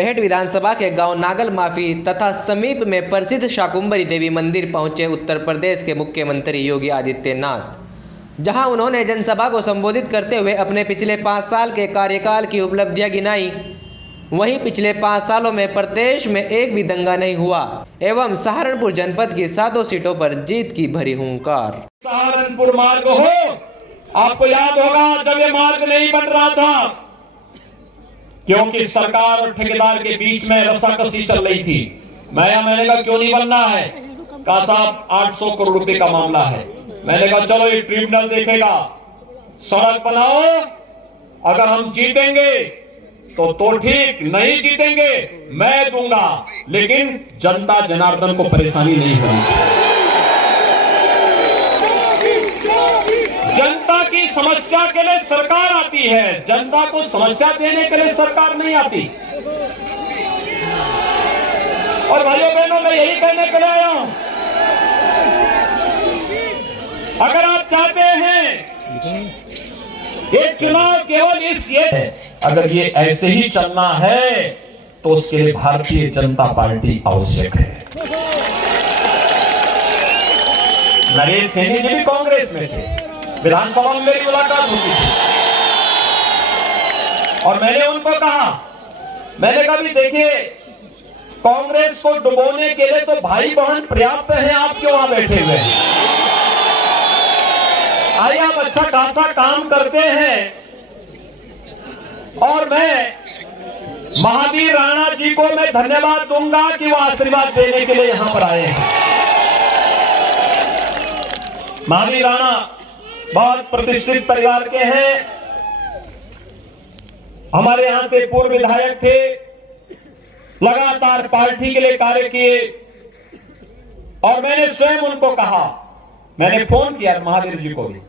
बेहट विधानसभा के गांव नागल माफी तथा समीप में प्रसिद्ध शाकुंभरी देवी मंदिर पहुंचे उत्तर प्रदेश के मुख्यमंत्री योगी आदित्यनाथ, जहां उन्होंने जनसभा को संबोधित करते हुए अपने पिछले 5 साल के कार्यकाल की उपलब्धियां गिनाई। वहीं पिछले 5 सालों में प्रदेश में एक भी दंगा नहीं हुआ एवं सहारनपुर जनपद की 7 सीटों पर जीत की भरी हुंकार। सहारनपुर मार्ग हो, आपको याद होगा जब ये मार्ग नहीं बन रहा था, क्योंकि सरकार और ठेकेदार के बीच में रस्साकसी चल रही थी। मैंने कहा क्यों नहीं बनना है, कहा साहब 800 करोड़ रुपए का मामला है। मैंने कहा चलो ये ट्रिब्यूनल देखेगा, सड़क बनाओ, अगर हम जीतेंगे तो ठीक, नहीं जीतेंगे मैं दूंगा, लेकिन जनता जनार्दन को परेशानी नहीं होगी। जनता की समस्या के लिए सरकार आती है, जनता को समस्या देने के लिए सरकार नहीं आती। और भाइयों बहनों मैं यही कहने के लिए आया हूं, अगर आप चाहते हैं ये चुनाव केवल अगर ये ऐसे ही चलना है तो उसके लिए भारतीय जनता पार्टी आवश्यक है। नरेश सैनी जी भी कांग्रेस में थे, विधानसभा में मेरी मुलाकात होती थी और मैंने उनको कहा, मैंने कहा भी देखिए कांग्रेस को डुबोने के लिए तो भाई बहन पर्याप्त हैं, आप क्यों वहां बैठे हुए हैं? आइए आप अच्छा खासा काम करते हैं। और मैं महावीर राणा जी को मैं धन्यवाद दूंगा कि वो आशीर्वाद देने के लिए यहां पर आए हैं। महावीर राणा बहुत प्रतिष्ठित परिवार के हैं, हमारे यहां से पूर्व विधायक थे, लगातार पार्टी के लिए कार्य किए। और मैंने स्वयं उनको कहा, मैंने फोन किया महावीर जी को भी,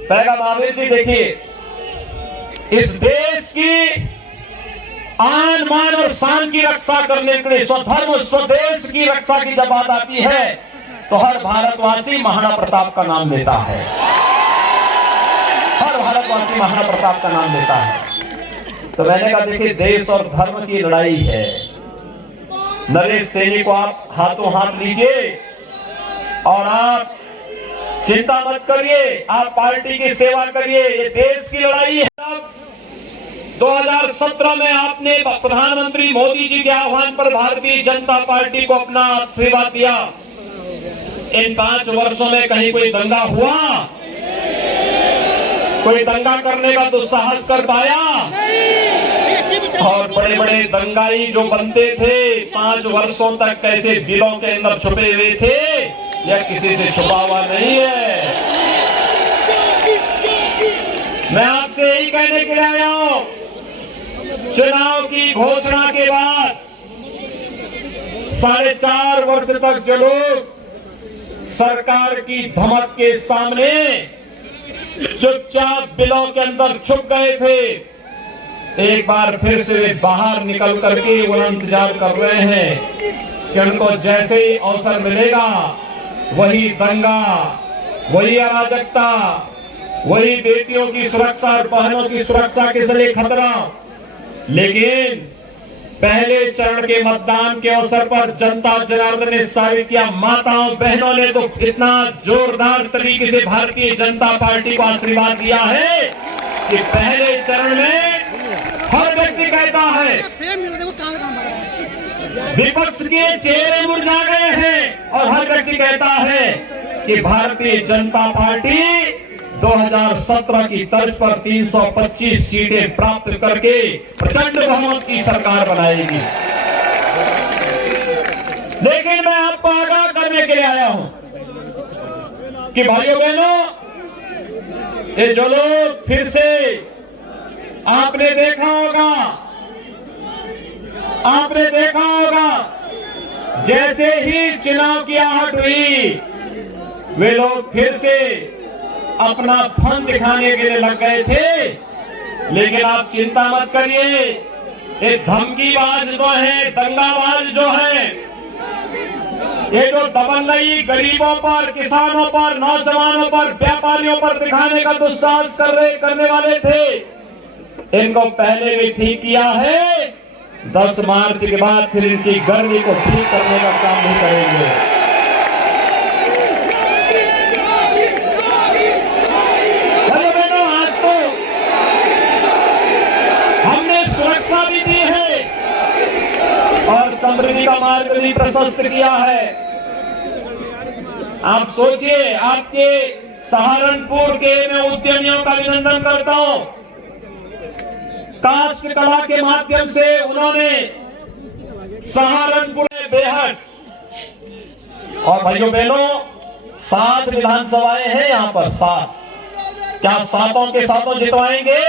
कहेगा महावीर जी देखिए इस देश की आन मान और शान की रक्षा करने के लिए, स्वधर्म स्वदेश की रक्षा की जब बात आती है तो हर भारतवासी महाराणा प्रताप का नाम लेता है, हर भारतवासी महाराणा प्रताप का नाम लेता है। तो मैंने कहा देखिए देश और धर्म की लड़ाई है, नरेश सैनी को आप हाथों हाथ लीजिए और आप चिंता मत करिए, आप पार्टी की सेवा करिए, ये देश की लड़ाई है। 2017 में आपने प्रधानमंत्री मोदी जी के आह्वान पर भारतीय जनता पार्टी को अपना आशीर्वाद दिया। इन 5 वर्षों में कहीं कोई दंगा हुआ? कोई दंगा करने का दुस्साहस कर पाया? और बड़े बड़े दंगाई जो बनते थे 5 वर्षों तक कैसे बिलों के अंदर छुपे हुए थे, यह किसी से छुपा हुआ नहीं है। मैं आपसे यही कहने के लिए आया हूं, चुनाव की घोषणा के बाद 4.5 वर्ष तक जो लोग सरकार की धमक के सामने चुपचाप बिलों के अंदर छुप गए थे, एक बार फिर से वे बाहर निकल करके वो इंतजार कर रहे हैं कि उनको जैसे ही अवसर मिलेगा वही दंगा, वही अराजकता, वही बेटियों की सुरक्षा और बहनों की सुरक्षा के लिए खतरा। लेकिन पहले चरण के मतदान के अवसर पर जनता जनार्दन ने साबित किया, माताओं बहनों ने तो इतना जोरदार तरीके से भारतीय जनता पार्टी को आशीर्वाद दिया है कि पहले चरण में हर व्यक्ति कहता है, विपक्ष के चेहरे मुरझा गए हैं और हर व्यक्ति कहता है कि भारतीय जनता पार्टी 2017 की तर्ज पर 325 सीटें प्राप्त करके प्रचंड बहुमत की सरकार बनाएगी। लेकिन मैं आपको आगाह करने के लिए आया हूं कि भाइयों बहनों, ये जो लोग फिर से आपने देखा होगा जैसे ही चुनाव की आहट हुई, वे लोग फिर से अपना फन दिखाने के लिए लग गए थे। लेकिन आप चिंता मत करिए, ये धमकीबाज जो है, दंगाबाज जो है, ये जो दबंगई गरीबों पर, किसानों पर, नौजवानों पर, व्यापारियों पर दिखाने का दुस्साहस करने वाले थे, इनको पहले भी ठीक किया है। 10 मार्च के बाद फिर इनकी गर्मी को ठीक करने का काम भी करेंगे। भाइयों बहनों, आज तो हमने सुरक्षा भी दी है और समृद्धि का मार्ग भी प्रशस्त किया है। आप सोचिए, आपके सहारनपुर के मैं उद्यमियों का अभिनंदन करता हूं। काष्ठ कला के माध्यम से उन्होंने सहारनपुर में बेहद, और भाइयों बहनों 7 विधानसभाएं हैं यहां पर, 7। क्या 7 के 7 जितवाएंगे?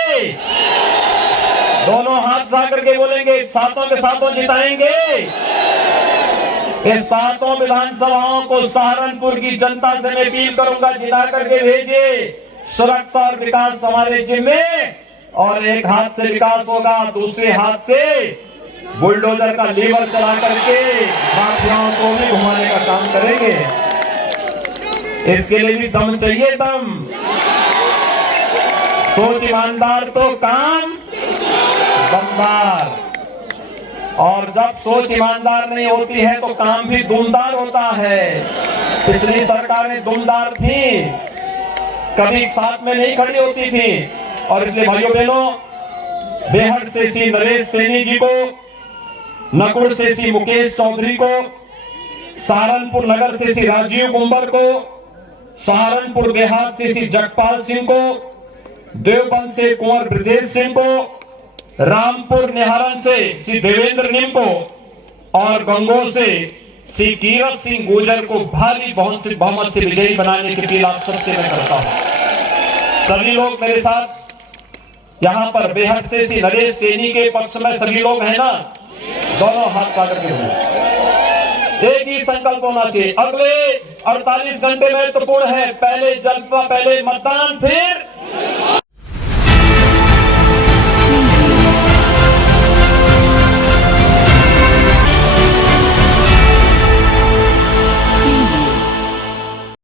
दोनों हाथ उठा करके बोलेंगे 7 के 7 जिताएंगे। ये 7 विधानसभाओं को सहारनपुर की जनता से मैं अपील करूंगा, जिता करके भेजिए। सुरक्षा और विकास हमारे जिम्मे, और एक हाथ से विकास होगा, दूसरे हाथ से बुलडोजर का लीवर चला करके माफियाओं को भी घुमाने का काम करेंगे। इसके लिए भी दम चाहिए, दम। सोच ईमानदार तो काम दमदार, और जब सोच ईमानदार नहीं होती है तो काम भी दूमदार होता है। पिछली सरकारें दूमदार थी, कभी साथ में नहीं खड़ी होती थी, और इसलिए भाइयों बहनों, बेहद से श्री नरेश सैनी जी को, नकुड़ से श्री मुकेश चौधरी को, सहारनपुर नगर से श्री राजीव कुंबर को, सहारनपुर देहात से श्री जगपाल सिंह को, देवबंद से कुंवर ब्रजेश सिंह को, रामपुर निहारन से श्री देवेंद्र निम को, और गंगोह से श्री कीरत सिंह गुर्जर को भारी बहुमत से विजयी बनाने की अपील आप सबसे मैं करता हूं। सभी लोग मेरे साथ यहाँ पर बेहद से श्री नरेश सैनी के पक्ष में सभी लोग हैं ना, दोनों हाथ पकड़ के हुए एक ही संकल्प होना चाहिए। अगले 48 घंटे महत्वपूर्ण है। पहले जनता, पहले मतदान, फिर